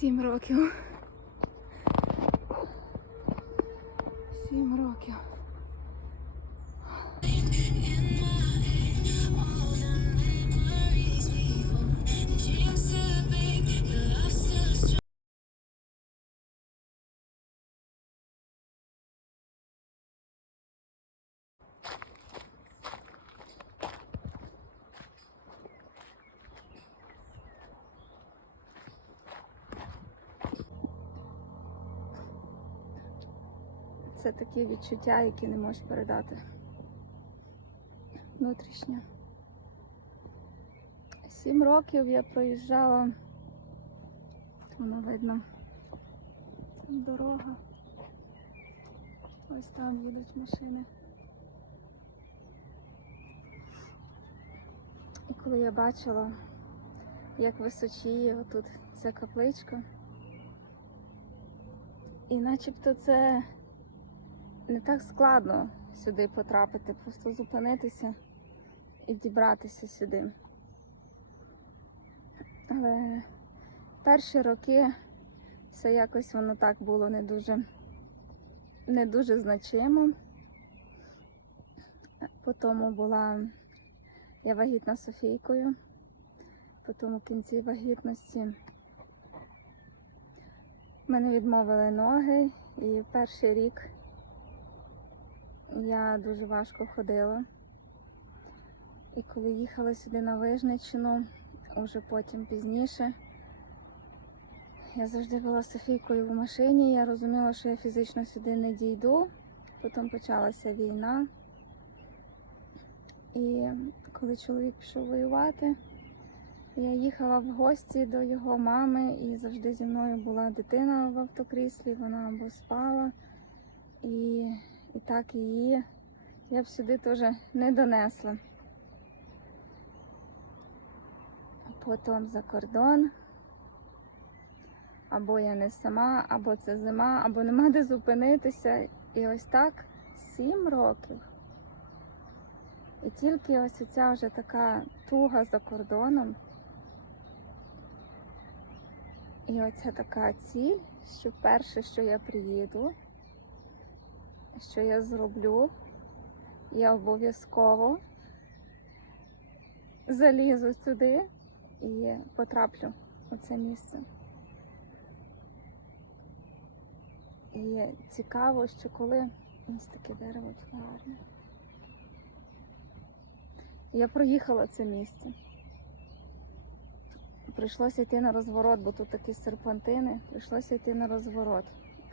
Сім років. Сім років. Це такі відчуття, які не можеш передати. Внутрішньо. Сім років я проїжджала. Воно видно. Там дорога. Ось там їдуть машини. І коли я бачила, як височіє отут ця капличка, і начебто це не так складно сюди потрапити, просто зупинитися і дібратися сюди. Але перші роки все якось воно так було не дуже, не дуже значимо. Потім була я вагітна Софійкою, потім у кінці вагітності мене відмовили ноги, і перший рік я дуже важко ходила. І коли їхала сюди на Вижниччину, уже потім пізніше, я завжди була Софійкою в машині. Я розуміла, що я фізично сюди не дійду. Потім почалася війна. І коли чоловік пішов воювати, я їхала в гості до його мами, і завжди зі мною була дитина в автокріслі, вона або спала. І, і так її я б сюди теж не донесла. Потім за кордон. Або я не сама, або це зима, або нема де зупинитися. І ось так сім років. І тільки ось ця вже така туга за кордоном. І оця така ціль, що перше, що я приїду, що я зроблю, я обов'язково залізу сюди і потраплю у це місце. І цікаво, що коли ось таке дерево тут. Я проїхала це місце. Прийшлося йти на розворот, бо тут такі серпантини. Прийшлося йти на розворот.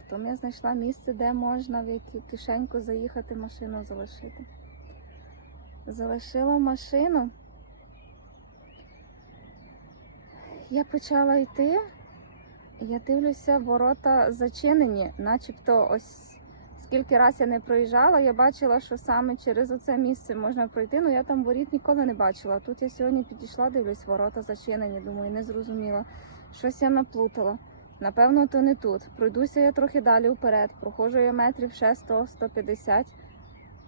Потім я знайшла місце, де можна в яку кишеньку заїхати, машину залишити. Залишила машину. Я почала йти, я дивлюся, ворота зачинені, начебто ось скільки раз я не проїжджала, я бачила, що саме через оце місце можна пройти. Ну я там воріт ніколи не бачила. Тут я сьогодні підійшла, дивлюсь, ворота зачинені. Думаю, не зрозуміла. Щось я наплутала. Напевно, то не тут. Пройдуся я трохи далі вперед. Проходжу я метрів ще 100-150.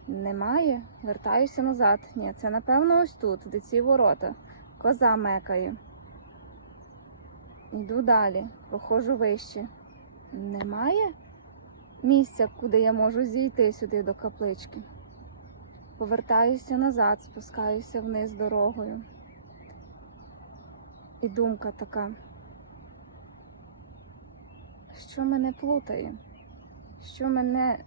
Немає. Вертаюся назад. Ні, це напевно ось тут, де ці ворота. Коза мекає. Йду далі, проходжу вище. Немає місця, куди я можу зійти сюди до каплички. Повертаюся назад, спускаюся вниз дорогою. І думка така, що мене плутає, що мене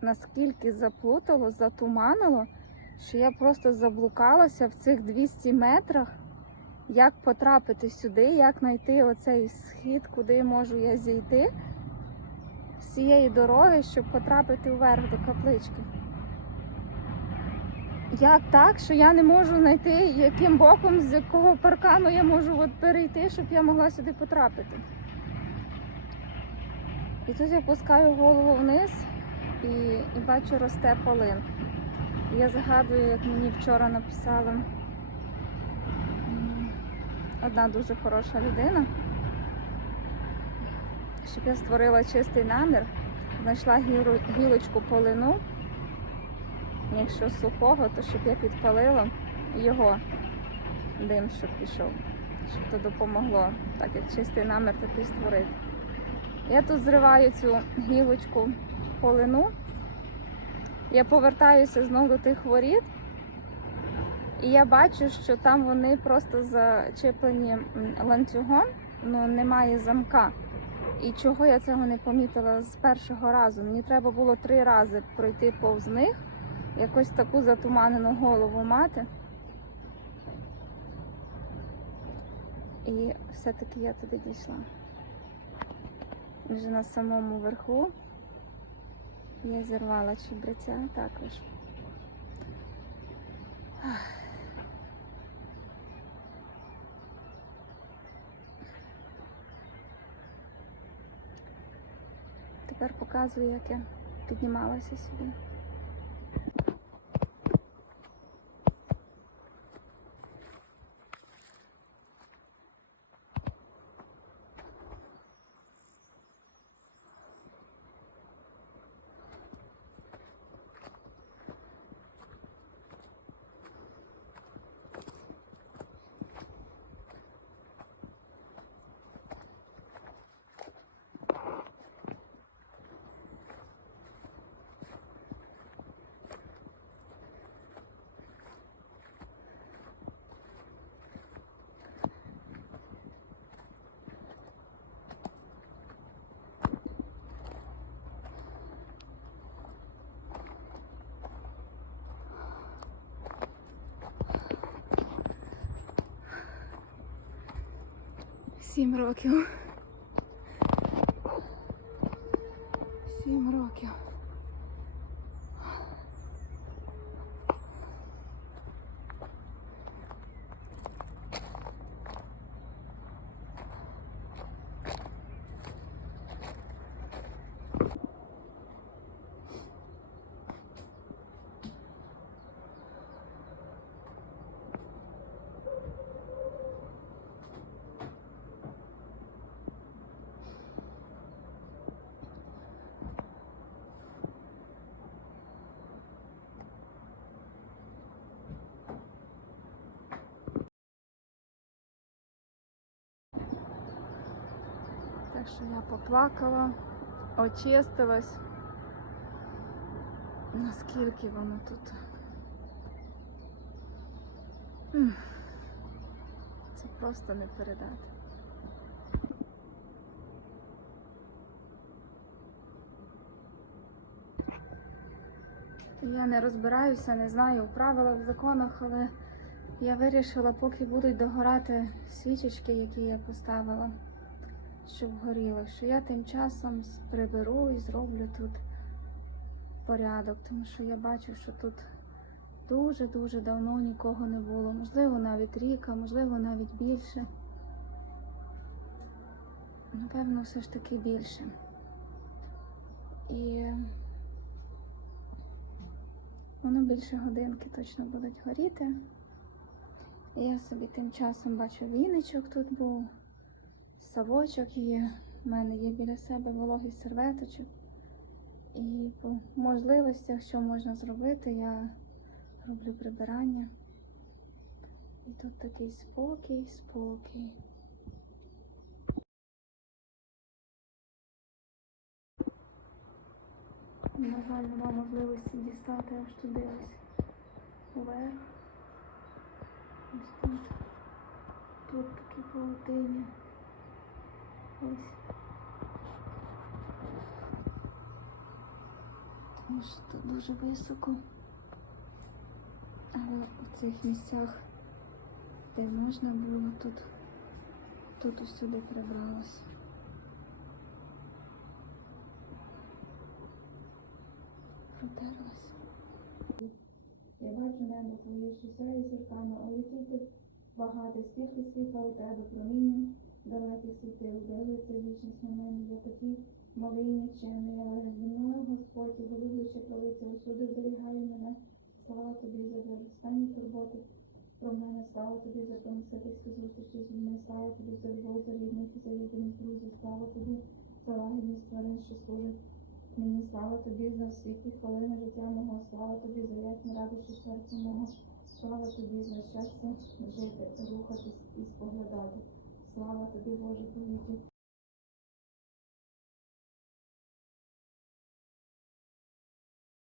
наскільки заплутало, затуманило, що я просто заблукалася в цих 200 метрах, як потрапити сюди, як знайти оцей схід, куди можу я зійти з дороги, щоб потрапити вверх до каплички. Як так, що я не можу знайти, яким боком, з якого паркану я можу от перейти, щоб я могла сюди потрапити. І тут я пускаю голову вниз і, і бачу, росте полин. І я згадую, як мені вчора написала одна дуже хороша людина, щоб я створила чистий намір, знайшла гілочку полину. Якщо сухого, то щоб я підпалила його дим, щоб пішов. щоб то допомогло, так як чистий намір такий створити. Я тут зриваю цю гілочку полину. Я повертаюся знову до тих воріт, і я бачу, що там вони просто зачеплені ланцюгом, ну немає замка. І чого я цього не помітила з першого разу? Мені треба було три рази пройти повз них, якось таку затуманену голову мати. І все-таки я туди дійшла. Вже на самому верху я зірвала чебреця також. Тепер показую, як я піднімалася сюди. Сім років. Сім років. Що я поплакала, очистилась. Наскільки воно тут. Це просто не передати. Я не розбираюся, не знаю у правилах, в законах, але я вирішила, поки будуть догорати свічечки, які я поставила щоб горіли, що я тим часом приберу і зроблю тут порядок, тому що я бачу, що тут дуже-дуже давно нікого не було. Можливо, навіть рік, а можливо, навіть більше. Напевно, все ж таки більше. І воно більше годинки точно будуть горіти. Я собі тим часом бачу віничок тут був совочок є. У мене є біля себе вологий серветочок. І по можливостях, що можна зробити, я роблю прибирання. І тут такий спокій, спокій. На жаль, нема можливості дістати аж туди ось вверх. Ось тут. Тут такі паутині. Ось. Тому що тут дуже високо. Але у цих місцях, де можна було, тут, тут ось сюди прибралося. Протерлась. Я бачу небо твоє, що сяє зірками, а летіти багато, скільки світла у тебе проміння, далеких світил, дивиться вічність на мене, я такий малий нічемний, але зі мною Господь, його любляче усюди зберігає мене. Слава тобі за зростання турботи про мене, слава тобі за помисительську зустрічі з людьми, слава тобі за любов, за рідних і за єдиних друзів, слава тобі за лагідність тварин, що служить мені, слава тобі за світлі хвилини життя мого, слава тобі за ясні радощі серця мого, Слава тобі за щастя жити, рухатись і споглядати. Слава тобі, Боже, повіки.